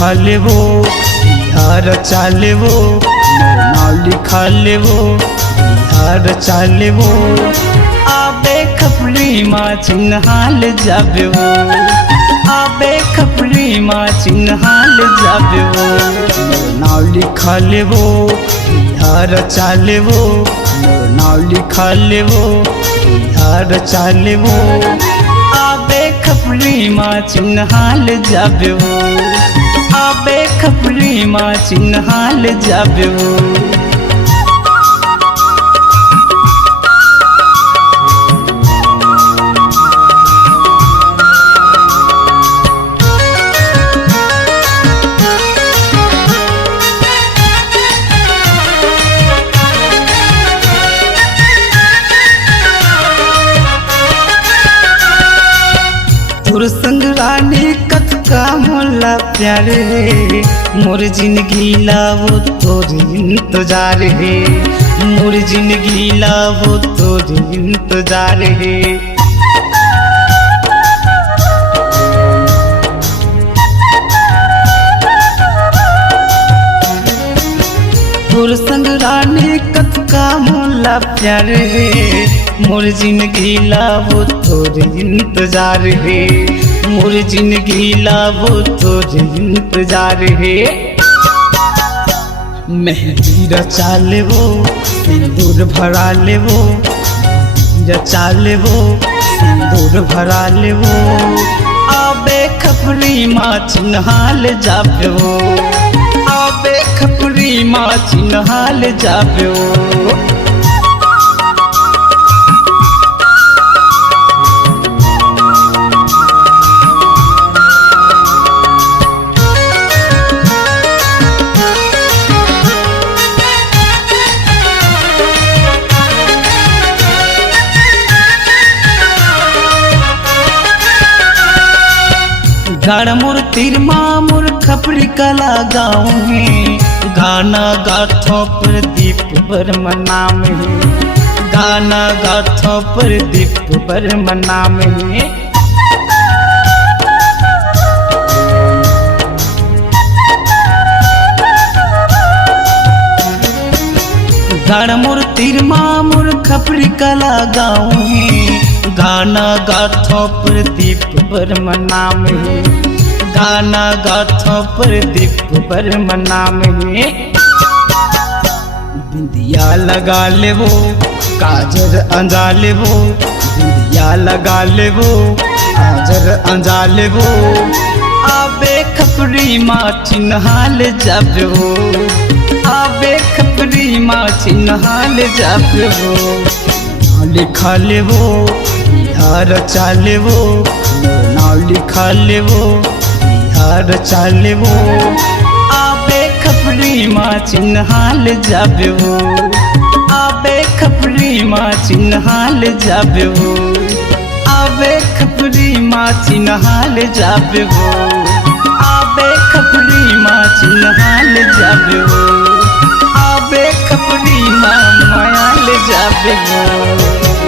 लिखा लेबो बिहार चालेबो नाम लिखा लेबो बिहार चालेबो आबे खपली माँ चिन्हाल जाबेबो आबे खपली माँ चिन्हाल जाबेबो नाम लिखा लेबो बिहार चालेबो नाम लिखा लेबो बिहार चालेबो आबे खपली माँ चिन्हाल जाबेबो आबे खपली माँ चिन्हाल जाबेबो। तोर संग रानी कतका मोला प्यार है मोर जिंदगी लावो तोर इंतजार है मोर जिंदगी लावो तोर इंतजार है। तोर संग रानी कतका मोला प्यार है मोर जिंदगी लावो तोर इंतजार है मोर जिंदगी लावो तोर इंतजार है। मेहंदी रचा लेबो सिंदूर भरा लेबो रचा लेबो सिंदूर भरा लेबो आबे खपली माँ चिन्हाल जाबेबो आबे खपली माँ चिन्हाल जाबेबो। गाड़ मोर तीर माँ मोर खपरी कला गाँव है गाना गाथों पर दीप बर्मा नाम है गाना गाथों पर दीप बर्मा नाम है। गाड़ मोर तीर माँ मोर खपरी कला गाँव है गाना गाथों पर दीप बर्मा नाम है गाना गाथों पर दीप बर्मा नाम है। बिंदिया लगा लेबो काजर अंजा लेबो बिंदिया लगा लेबो काजर अंजा लेबो आबे खपरी माँ चिन्हाल जाबेबो आबे खपरी माँ चिन्हाल जाबेबो लिखा लेबो बिहार चालेबो नाम लिखा लेबो बिहार चालेबो आबे खपली माँ चिन्हाल जाबेबो आबे खपली माँ चिन्हाल जाबेबो आबे खपली माँ चिन्हाल जाबेबो आबे खपली माँ चिन्हाल जाबेबो आबे खपली माँ मायाल जाबेबो।